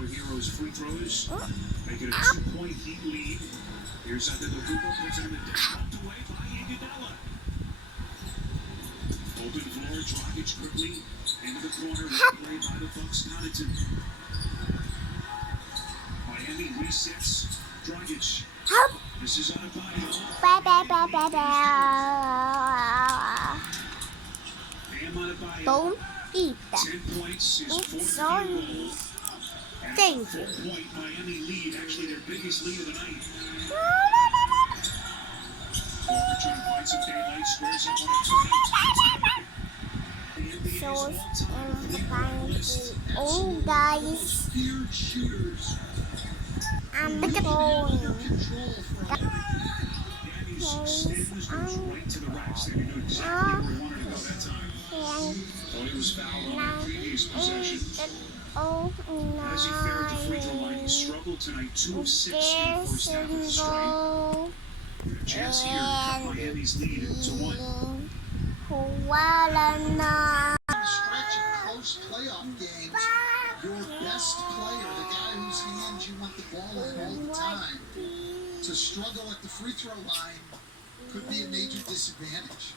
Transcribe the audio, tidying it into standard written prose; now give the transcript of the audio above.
Heroes free throws, make it a 2-point Heat lead. Here's Antetokounmpo, puts it in the deck, bumped away by Iguodala. Open floor, Dragic quickly into the corner, well played by the Bucks. Connaughton. Miami resets. Dragic. This is Adebayo. Bam Adebayo. Don't eat that. 10 points, his It's fourth sorry. field goal. Thank you. 4-point Miami lead, actually their biggest lead of the night. Walker trying to find some daylight, squares up on a three. The NBA's So all-time leader on the list. oh guys, Most feared shooters. I'm going. Stevens goes right to the racks. They knew exactly where he wanted to go that time. Thought he was fouled on the previous possession. As he fared at the free throw line, he struggled tonight. 2 of 6 in the first half of the strike. Chance here to cut Miami's lead to 1. Stretch of close playoff games, your best player, the guy whose hands you want the ball in all the time, to struggle at the free throw line could be a major disadvantage.